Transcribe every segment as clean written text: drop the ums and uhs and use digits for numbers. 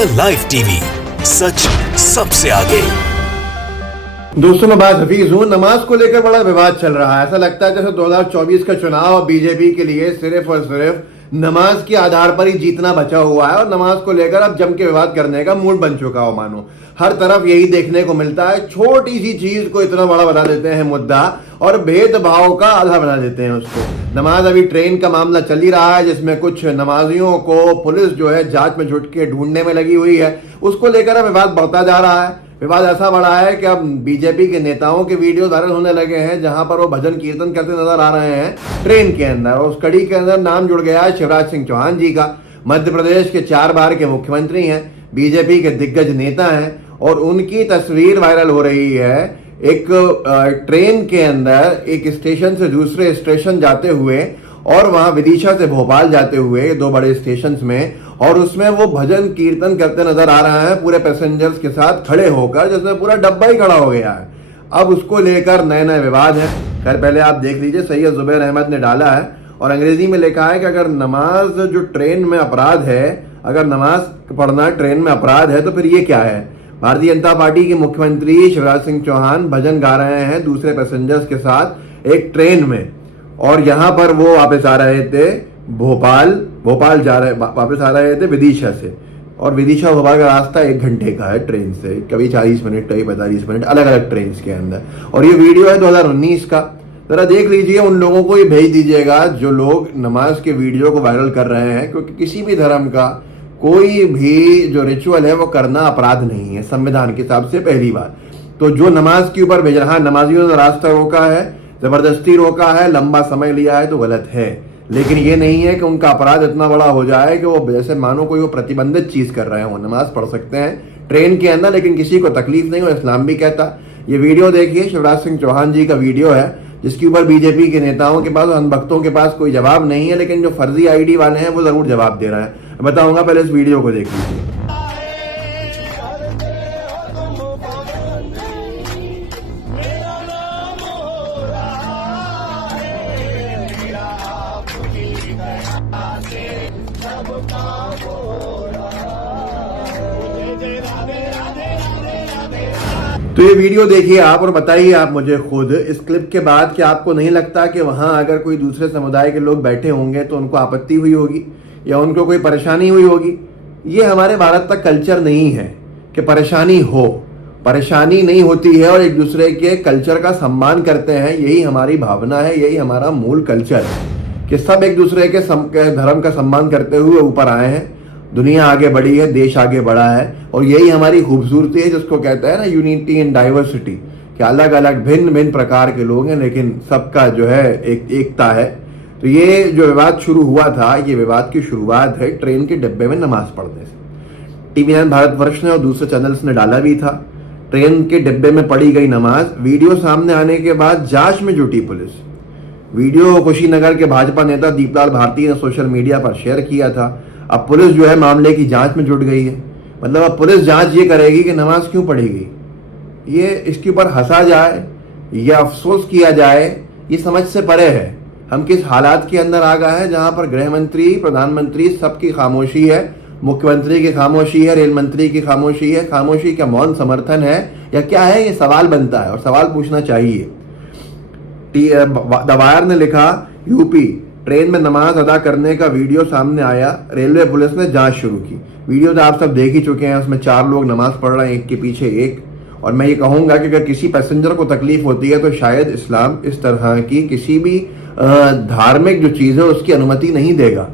The live TV, सच सबसे आगे। दोस्तों मैं बात हफीज हूँ। नमाज को लेकर बड़ा विवाद चल रहा है। ऐसा लगता है जैसे 2024 का चुनाव बीजेपी के लिए सिर्फ और सिर्फ नमाज के आधार पर ही जीतना बचा हुआ है और नमाज को लेकर अब जम के विवाद करने का मूड बन चुका हो। मानो हर तरफ यही देखने को मिलता है, छोटी सी चीज को इतना बड़ा बना देते हैं मुद्दा और भेदभाव का आधार बना देते हैं उसको। नमाज अभी ट्रेन का मामला चल ही रहा है जिसमें कुछ नमाजियों को पुलिस जो है जांच में जुट के ढूंढने में लगी हुई है। उसको लेकर अब विवाद बढ़ता जा रहा है। विवाद ऐसा बढ़ा है कि अब बीजेपी के नेताओं के वीडियो वायरल होने लगे हैं जहां पर वो भजन कीर्तन करते नजर आ रहे हैं ट्रेन के अंदर। और उस कड़ी के अंदर नाम जुड़ गया है शिवराज सिंह चौहान जी का। मध्य प्रदेश के 4 बार के मुख्यमंत्री हैं, बीजेपी के दिग्गज नेता हैं और उनकी तस्वीर वायरल हो रही है एक ट्रेन के अंदर एक स्टेशन से दूसरे स्टेशन जाते हुए और वहां विदिशा से भोपाल जाते हुए 2 बड़े स्टेशन में, और उसमें वो भजन कीर्तन करते नजर आ रहे हैं पूरे पैसेंजर्स के साथ खड़े होकर, जिसमें पूरा डब्बा ही खड़ा हो गया है। अब उसको लेकर नए नए विवाद है। खैर पहले आप देख लीजिए, सैयद जुबैर अहमद ने डाला है और अंग्रेजी में लिखा है कि अगर नमाज जो ट्रेन में अपराध है, अगर नमाज पढ़ना ट्रेन में अपराध है तो फिर ये क्या है। भारतीय जनता पार्टी के मुख्यमंत्री शिवराज सिंह चौहान भजन गा रहे हैं दूसरे पैसेंजर्स के साथ एक ट्रेन में, और यहाँ पर वो वापस आ रहे थे भोपाल जा रहे वापस आ रहे थे विदिशा से, और विदिशा भोपाल का रास्ता 1 घंटे का है ट्रेन से, कभी 40 मिनट कभी 45 मिनट, अलग अलग ट्रेन के अंदर। और ये वीडियो है 2019 का। जरा देख लीजिए, उन लोगों को ये भेज दीजिएगा जो लोग नमाज के वीडियो को वायरल कर रहे हैं, क्योंकि किसी भी धर्म का कोई भी जो रिचुअल है वो करना अपराध नहीं है संविधान के हिसाब से। पहली बात तो जो नमाज के ऊपर भेज रहा है, नमाजियों ने रास्ता रोका है, जबरदस्ती रोका है, लंबा समय लिया है तो गलत है, लेकिन ये नहीं है कि उनका अपराध इतना बड़ा हो जाए कि वो जैसे मानो कोई वो प्रतिबंधित चीज कर रहे हो। नमाज पढ़ सकते हैं ट्रेन के अंदर, लेकिन किसी को तकलीफ नहीं हो, इस्लाम भी कहता। ये वीडियो देखिए, शिवराज सिंह चौहान जी का वीडियो है जिसके ऊपर बीजेपी के नेताओं के पास, अंधभक्तों के पास कोई जवाब नहीं है, लेकिन जो फर्जी आईडी वाले हैं वो जरूर जवाब दे रहे हैं। बताऊंगा, पहले इस वीडियो को देख लीजिए। तो ये वीडियो देखिए आप और बताइए आप मुझे खुद इस क्लिप के बाद कि आपको नहीं लगता कि वहां अगर कोई दूसरे समुदाय के लोग बैठे होंगे तो उनको आपत्ति हुई होगी या उनको कोई परेशानी हुई होगी। ये हमारे भारत का कल्चर नहीं है कि परेशानी हो, परेशानी नहीं होती है और एक दूसरे के कल्चर का सम्मान करते हैं। यही हमारी भावना है, यही हमारा मूल कल्चर है कि सब एक दूसरे के धर्म का सम्मान करते हुए ऊपर आए हैं। दुनिया आगे बढ़ी है, देश आगे बढ़ा है और यही हमारी खूबसूरती है, जिसको कहते हैं ना यूनिटी इन डाइवर्सिटी, कि अलग अलग भिन्न भिन्न प्रकार के लोग हैं लेकिन सबका जो है एकता है। तो ये जो विवाद शुरू हुआ था, ये विवाद की शुरुआत है ट्रेन के डिब्बे में नमाज पढ़ने से। TV9 भारतवर्ष ने और दूसरे चैनल्स ने डाला भी था। ट्रेन के डिब्बे में पढ़ी गई नमाज, वीडियो सामने आने के बाद जांच में जुटी पुलिस। वीडियो कुशीनगर के भाजपा नेता दीपलाल भारती ने सोशल मीडिया पर शेयर किया था। अब पुलिस जो है मामले की जांच में जुट गई है। मतलब अब पुलिस जांच ये करेगी कि नमाज क्यों पढ़ी गई, ये इसके ऊपर हंसा जाए या अफसोस किया जाए, ये समझ से परे है। हम किस हालात के अंदर आ गए हैं जहां पर गृह मंत्री, प्रधानमंत्री सबकी खामोशी है, मुख्यमंत्री की खामोशी है, रेल मंत्री की खामोशी है। खामोशी का मौन समर्थन है या क्या है, ये सवाल बनता है और सवाल पूछना चाहिए। द वायर ने लिखा, यूपी ट्रेन में नमाज अदा करने का वीडियो सामने आया, रेलवे पुलिस ने जांच शुरू की। वीडियो तो आप सब देख ही चुके हैं, उसमें 4 लोग नमाज पढ़ रहे हैं एक के पीछे एक। और मैं ये कहूंगा कि अगर किसी पैसेंजर को तकलीफ होती है तो शायद इस्लाम इस तरह की किसी भी धार्मिक जो चीज है उसकी अनुमति नहीं देगा।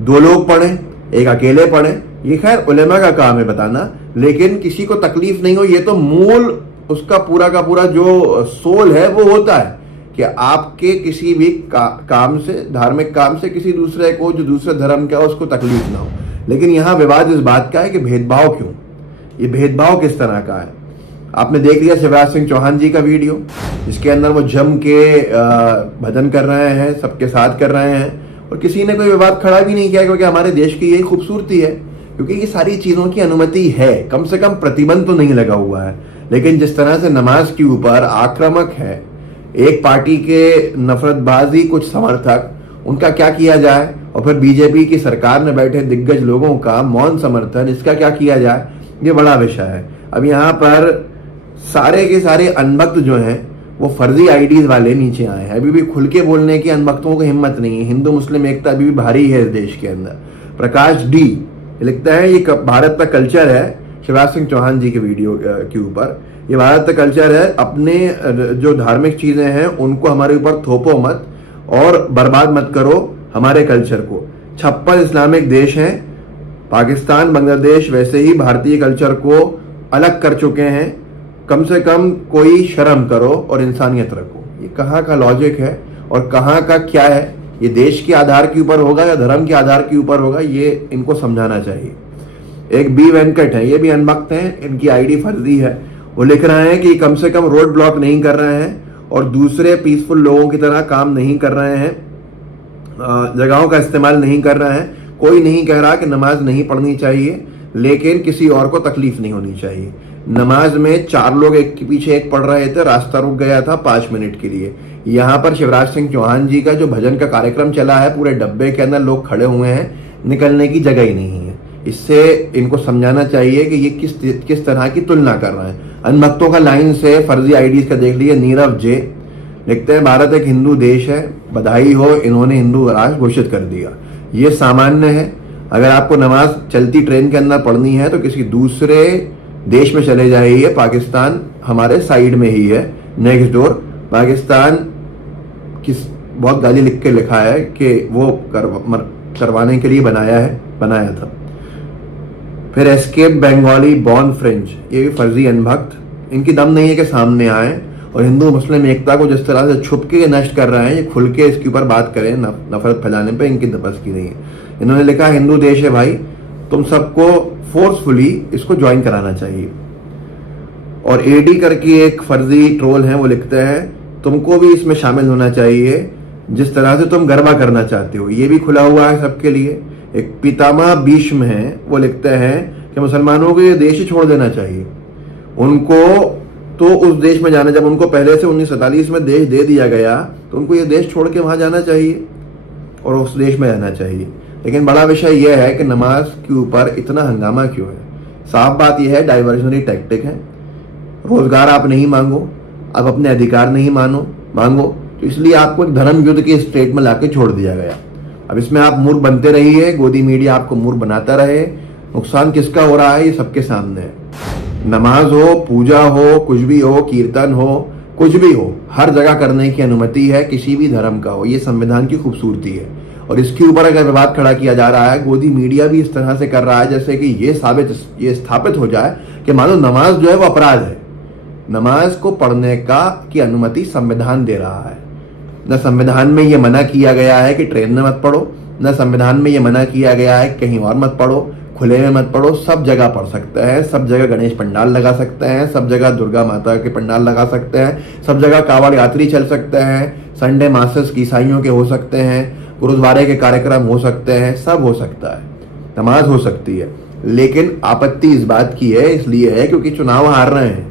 2 लोग पढ़े, एक अकेले पढ़े, ये खैर उलेमा का काम है बताना, लेकिन किसी को तकलीफ नहीं हो, ये तो मूल उसका पूरा का पूरा जो सोल है वो होता है कि आपके किसी भी काम से, धार्मिक काम से किसी दूसरे को जो दूसरे धर्म का उसको तकलीफ ना हो। लेकिन यहाँ विवाद इस बात का है कि भेदभाव क्यों, ये भेदभाव किस तरह का है। आपने देख लिया शिवराज सिंह चौहान जी का वीडियो, जिसके अंदर वो जम के भजन कर रहे हैं, सबके साथ कर रहे हैं और किसी ने कोई विवाद खड़ा भी नहीं किया, क्योंकि हमारे देश की यही खूबसूरती है, क्योंकि ये सारी चीजों की अनुमति है, कम से कम प्रतिबंध तो नहीं लगा हुआ है। लेकिन जिस तरह से नमाज के ऊपर आक्रामक है एक पार्टी के नफरतबाजी कुछ समर्थक, उनका क्या किया जाए, और फिर बीजेपी की सरकार में बैठे दिग्गज लोगों का मौन समर्थन, इसका क्या किया जाए, ये बड़ा विषय है। अब यहाँ पर सारे के सारे अनभक्त जो हैं वो फर्जी आईडीज वाले नीचे आए हैं। अभी भी खुल के बोलने की अनभक्तों को हिम्मत नहीं है। हिंदू मुस्लिम एकता अभी भी भारी है इस देश के अंदर। प्रकाश डी लिखता है ये भारत का कल्चर है, शिवराज सिंह चौहान जी के वीडियो के ऊपर, ये भारत का कल्चर है, अपने जो धार्मिक चीजें हैं उनको हमारे ऊपर थोपो मत और बर्बाद मत करो हमारे कल्चर को। 56 इस्लामिक देश हैं, पाकिस्तान बांग्लादेश वैसे ही भारतीय कल्चर को अलग कर चुके हैं। कम से कम कोई शर्म करो और इंसानियत रखो। ये कहाँ का लॉजिक है और कहाँ का क्या है? ये देश के आधार के ऊपर होगा या धर्म के आधार के ऊपर होगा, ये इनको समझाना चाहिए। एक बी वेंकट है, ये भी अनभक्त हैं, इनकी आईडी फर्जी है। वो लिख रहे हैं कि कम से कम रोड ब्लॉक नहीं कर रहे हैं और दूसरे पीसफुल लोगों की तरह काम नहीं कर रहे हैं, जगहों का इस्तेमाल नहीं कर रहे हैं। कोई नहीं कह रहा कि नमाज नहीं पढ़नी चाहिए, लेकिन किसी और को तकलीफ नहीं होनी चाहिए। नमाज में 4 लोग एक के पीछे एक पढ़ रहे थे, रास्ता रुक गया था 5 मिनट के लिए। यहाँ पर शिवराज सिंह चौहान जी का जो भजन का कार्यक्रम चला है, पूरे डब्बे के अंदर लोग खड़े हुए हैं, निकलने की जगह ही नहीं है। इससे इनको समझाना चाहिए कि ये किस तरह की तुलना कर रहे हैं। अनभक्तों का लाइन से फर्जी आईडीज का देख लीजिए। नीरव जे लिखते हैं भारत एक हिंदू देश है, बधाई हो, इन्होंने हिंदू राष्ट्र घोषित कर दिया। ये सामान्य है। अगर आपको नमाज चलती ट्रेन के अंदर पढ़नी है तो किसी दूसरे देश में चले जाइए। पाकिस्तान हमारे साइड में ही है, नेक्स्ट डोर। पाकिस्तान किस बहुत गाली लिख के लिखा है कि वो करवाने के लिए बनाया था। फिर एस्केप बंगाली बॉर्न फ्रेंच, ये भी फर्जी अनभक्त, इनकी दम नहीं है कि सामने आए और हिंदू मुस्लिम एकता को जिस तरह से छुप के नष्ट कर रहे हैं, ये खुल के इसके ऊपर बात करें। नफरत फैलाने पे इनकी बस की नहीं है। इन्होंने लिखा हिंदू देश है भाई, तुम सबको फोर्सफुली इसको ज्वाइन कराना चाहिए। और एडी करके एक फर्जी ट्रोल है, वो लिखते हैं तुमको भी इसमें शामिल होना चाहिए जिस तरह से तुम गरबा करना चाहते हो। ये भी खुला हुआ है सबके लिए। एक पितामह भीष्म है, वो लिखते हैं कि मुसलमानों को ये देश ही छोड़ देना चाहिए। उनको तो उस देश में जाना, जब उनको पहले से 1947 में देश दे दिया गया तो उनको ये देश छोड़ के वहां जाना चाहिए और उस देश में रहना चाहिए। लेकिन बड़ा विषय यह है कि नमाज के ऊपर इतना हंगामा क्यों है? साफ बात यह है, डाइवर्जनरी टैक्टिक है। रोजगार आप नहीं मांगो, आप अपने अधिकार नहीं मांगो, तो इसलिए आपको एक धर्म युद्ध के स्टेट में लाके छोड़ दिया गया। अब इसमें आप मूर्ख बनते रहिए, गोदी मीडिया आपको मूर्ख बनाता रहे। नुकसान किसका हो रहा है ये सबके सामने है। नमाज हो, पूजा हो, कुछ भी हो, कीर्तन हो, कुछ भी हो, हर जगह करने की अनुमति है, किसी भी धर्म का हो। ये संविधान की खूबसूरती है। और इसके ऊपर अगर विवाद खड़ा किया जा रहा है, गोदी मीडिया भी इस तरह से कर रहा है जैसे कि ये स्थापित हो जाए कि मानो नमाज जो है वो अपराध है। नमाज को पढ़ने की अनुमति संविधान दे रहा है। न संविधान में ये मना किया गया है कि ट्रेन में मत पढ़ो, न संविधान में ये मना किया गया है कहीं और मत पढ़ो, खुले में मत पढ़ो। सब जगह पढ़ सकते हैं, सब जगह गणेश पंडाल लगा सकते हैं, सब जगह दुर्गा माता के पंडाल लगा सकते हैं, सब जगह कावड़ यात्री चल सकते हैं, संडे मासेस ईसाइयों के हो सकते हैं, गुरुद्वारे के कार्यक्रम हो सकते हैं, सब हो सकता है, नमाज हो सकती है। लेकिन आपत्ति इस बात की है, इसलिए है क्योंकि चुनाव हार रहे हैं।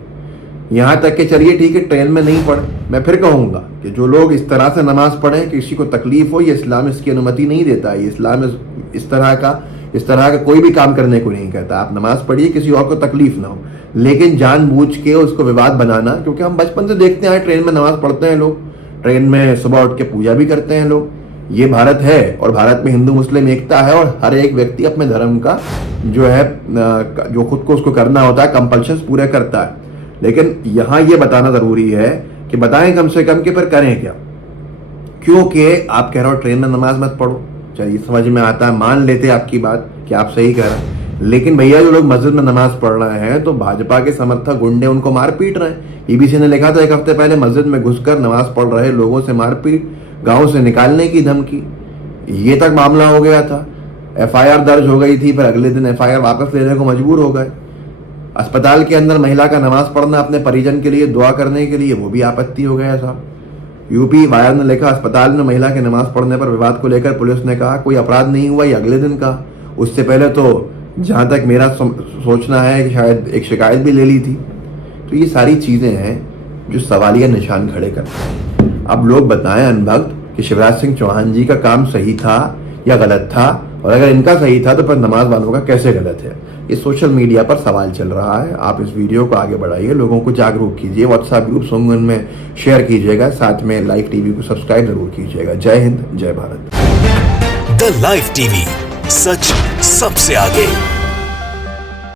यहां तक कि चलिए ठीक है ट्रेन में नहीं पढ़, मैं फिर कहूंगा कि जो लोग इस तरह से नमाज पढ़ें किसी को तकलीफ हो, ये इस्लाम इसकी अनुमति नहीं देता। ये इस्लाम इस तरह का कोई भी काम करने को नहीं कहता। आप नमाज पढ़िए, किसी और को तकलीफ ना हो, लेकिन जानबूझ के उसको विवाद बनाना, क्योंकि हम बचपन से देखते हैं ट्रेन में नमाज पढ़ते हैं लोग, ट्रेन में सुबह उठ के पूजा भी करते हैं लोग। ये भारत है और भारत में हिंदू मुस्लिम एकता है और हर एक व्यक्ति अपने धर्म का जो है जो खुद को उसको करना होता है कंपल्शंस पूरे करता है। लेकिन यहाँ ये बताना जरूरी है कि बताएं कम से कम कि फिर करें क्या, क्योंकि आप कह रहे हो ट्रेन में नमाज मत पढ़ो, चलिए समझ में आता है, मान लेते आपकी बात कि आप सही कह रहे हैं। लेकिन भैया जो लोग मस्जिद में नमाज पढ़ रहे हैं तो भाजपा के समर्थक गुंडे उनको मार पीट रहे हैं। ईबीसी ने लिखा था 1 हफ्ते पहले मस्जिद में घुसकर नमाज पढ़ रहे लोगों से मारपीट, गांव से निकालने की धमकी, ये तक मामला हो गया था। एफआईआर दर्ज हो गई थी, फिर अगले दिन एफआईआर वापस लेने को मजबूर हो गए। अस्पताल के अंदर महिला का नमाज पढ़ना अपने परिजन के लिए दुआ करने के लिए, वो भी आपत्ति हो गया साहब। यूपी वायर ने लिखा अस्पताल में महिला के नमाज पढ़ने पर विवाद को लेकर पुलिस ने कहा कोई अपराध नहीं हुआ, ये अगले दिन कहा। उससे पहले तो जहां तक मेरा सोचना है कि शायद एक शिकायत भी ले ली थी। तो ये सारी चीजें हैं जो सवालिया निशान खड़े करते हैं। अब लोग बताएं अनभक्त कि शिवराज सिंह चौहान जी का काम सही था या गलत था, और अगर इनका सही था तो फिर नमाज वालों का कैसे गलत है। ये सोशल मीडिया पर सवाल चल रहा है। आप इस वीडियो को आगे बढ़ाइए, लोगों को जागरूक कीजिए, व्हाट्सएप ग्रुप्स होंगे उनमें शेयर कीजिएगा, साथ में लाइव टीवी को सब्सक्राइब जरूर कीजिएगा। जय हिंद, जय भारत। द लाइव टीवी, सच सबसे आगे।